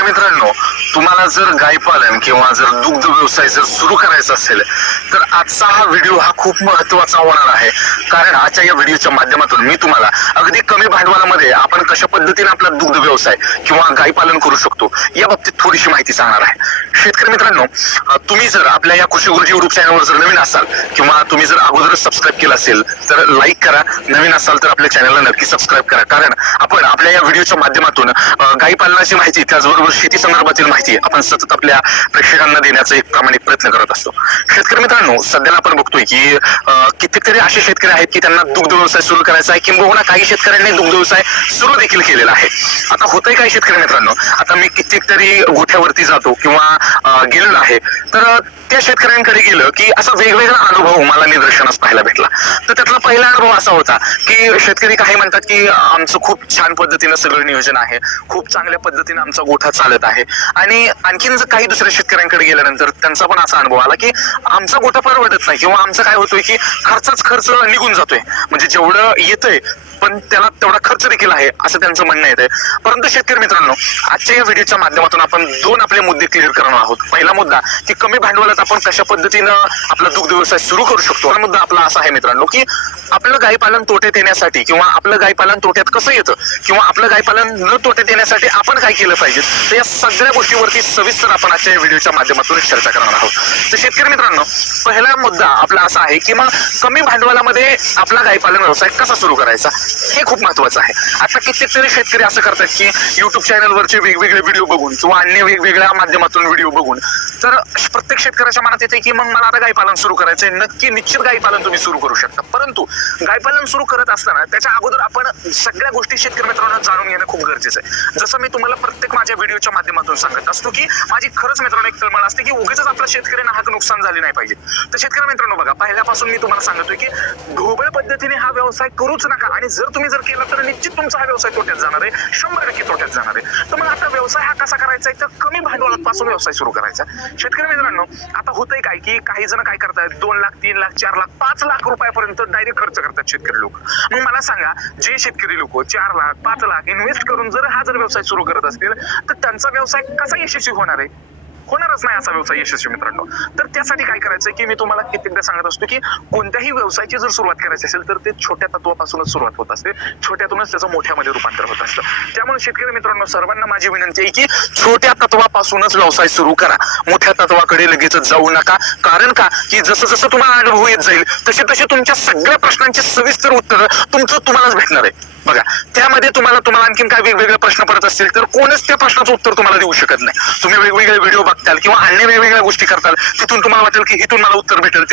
शेतकरी मित्रांनो, तुम्हाला जर गाय पालन किंवा जर दुग्ध व्यवसाय जर सुरू करायचा असेल तर आजचा हा व्हिडिओ हा खूप महत्त्वाचा होणार आहे. कारण आजच्या या व्हिडिओच्या माध्यमातून मी तुम्हाला अगदी कमी भांडवलामध्ये आपण कशा पद्धतीने आपला दुग्ध व्यवसाय किंवा गाय पालन करू शकतो या बाबतीत थोडीशी माहिती सांगणार आहे. शेतकरी मित्रांनो, तुम्ही जर आपल्या या कृषी गुरुजी युट्यूब चॅनलवर जर नवीन असाल किंवा तुम्ही जर अगोदरच सबस्क्राईब केलं असेल तर लाईक करा. नवीन असाल तर आपल्या चॅनलला नक्की सबस्क्राईब करा. कारण आपण आपल्या या व्हिडिओच्या माध्यमातून गाई पालनाची माहिती त्याचबरोबर शेती संदर्भातील माहिती आपण सतत आपल्या प्रेक्षकांना देण्याचा एक प्रामाणिक प्रयत्न करत असतो. शेतकरी मित्रांनो, सध्याला आपण बघतोय की कितीतरी असे शेतकरी आहेत की त्यांना दुग्ध व्यवसाय सुरू करायचा आहे किंबहुना काही शेतकऱ्यांनी दुग्ध व्यवसाय सुरू देखील केलेला आहे. आता होतंय काय शेतकरी मित्रांनो, आता मी कितीतरी गोठ्यावरती जातो किंवा गेलेलो आहे तर त्या शेतकऱ्यांकडे गेलं की असा वेगवेगळा अनुभव मला निदर्शनास पाहायला भेटला. तर त्यातला पहिला अनुभव असा होता की शेतकरी काही म्हणतात की आमचं खूप छान पद्धतीनं सगळं नियोजन आहे, खूप चांगल्या पद्धतीने आमचा गोठा चालत आहे. आणि आणखीन जर काही दुसऱ्या शेतकऱ्यांकडे गेल्यानंतर त्यांचा पण असा अनुभव आला की आमचा गोठा परवडत नाही किंवा आमचं काय होतोय की खर्च निघून जातोय, म्हणजे जेवढं येतंय पण त्याला तेवढा खर्च देखील आहे असं त्यांचं म्हणणं येतंय. परंतु शेतकरी मित्रांनो, आजच्या या व्हिडिओच्या माध्यमातून आपण दोन आपले मुद्दे क्लिअर करणार आहोत. पहिला मुद्दा की कमी भांडवलात आपण कशा पद्धतीनं आपला दुग्ध व्यवसाय सुरू करू शकतो. हा मुद्दा आपला असा आहे मित्रांनो की आपलं गाय पालन तोट्यात येण्यासाठी किंवा आपलं गाय पालन तोट्यात कसं येतं किंवा आपलं गाय पालन न तोट्यात येण्यासाठी आपण काय केलं पाहिजे, तर या सगळ्या गोष्टीवरती सविस्तर आपण आजच्या व्हिडिओच्या माध्यमातून चर्चा करणार आहोत. तर शेतकरी मित्रांनो, पहिला मुद्दा आपला असा आहे की मग कमी भांडवलामध्ये आपला गाय पालन व्यवसाय कसा सुरू करायचा हे खूप महत्वाचं आहे. आता कित्येक शेतकरी असं करतात की युट्यूब चॅनलवरचे वेगवेगळे व्हिडिओ बघून किंवा अन्य वेगवेगळ्या माध्यमातून व्हिडिओ बघून तर प्रत्येक शेतकऱ्याच्या मनात येते की मग मला आता गाय पालन सुरू करायचंय. नक्की निश्चित गाय पालन तुम्ही सुरू करू शकता, परंतु गाय पालन सुरू करत असताना त्याच्या अगोदर आपण सगळ्या गोष्टी शेतकरी मित्रांनो जाणून घेणं खूप गरजेचं आहे. जसं मी तुम्हाला प्रत्येक माझ्या व्हिडिओच्या माध्यमातून सांगत असतो की माझी खरंच मित्रांनो एक तळमळ असते की उगीच आपल्या शेतकऱ्यांना हा नुकसान झाले नाही पाहिजे. तर शेतकरी मित्रांनो बघा, पहिल्यापासून मी तुम्हाला सांगतोय की ढोबळ पद्धतीने हा व्यवसाय करूच नका. आणि जर तुम्ही जर केला तर निश्चित तुमचा हा व्यवसाय तोट्यात जाणार आहे, 100% तोट्यात जाणार आहे. तर मग आता व्यवसाय हा कसा करायचा आहे, तर कमी भांडवलापासून व्यवसाय सुरू करायचा. शेतकरी मित्रांनो, आता होतंय काय की काही जण काय करतात 2 लाख 3 लाख 4 लाख 5 लाख रुपयापर्यंत डायरेक्ट खर्च करतात शेतकरी लोक. मग मला सांगा, जे शेतकरी लोक 4 लाख 5 लाख इन्व्हेस्ट करून जर हा व्यवसाय सुरू करत असतील तर त्यांचा व्यवसाय कसा यशस्वी होणार आहे? होणारच नाही असा व्यवसाय यशस्वी मित्रांनो. तर त्यासाठी काय करायचं की मी तुम्हाला कित्येकदा सांगत असतो की कोणत्याही व्यवसायाची जर सुरुवात करायची असेल तर ते छोट्या तत्वापासूनच सुरुवात होत असते, छोट्यातूनच त्याचं मोठ्यामध्ये रूपांतर होत असतं. त्यामुळे शेतकरी मित्रांनो, सर्वांना माझी विनंती आहे की छोट्या तत्वापासूनच व्यवसाय सुरू करा, मोठ्या तत्वाकडे लगेच जाऊ नका. कारण का की जसं जसं तुम्हाला अनुभव येत जाईल तसे तसे तुमच्या सगळ्या प्रश्नांची सविस्तर उत्तर तुम्हालाच भेटणार आहे. बघा, त्यामध्ये तुम्हाला आणखीन काय वेगवेगळे प्रश्न पडत असतील तर कोणच त्या प्रश्नाचं उत्तर तुम्हाला देऊ शकत नाही. तुम्ही वेगवेगळे व्हिडिओ बघताल किंवा अन्य वेगवेगळ्या गोष्टी करताल, तिथून तुम्हाला वाटेल की इथून मला उत्तर भेटेल.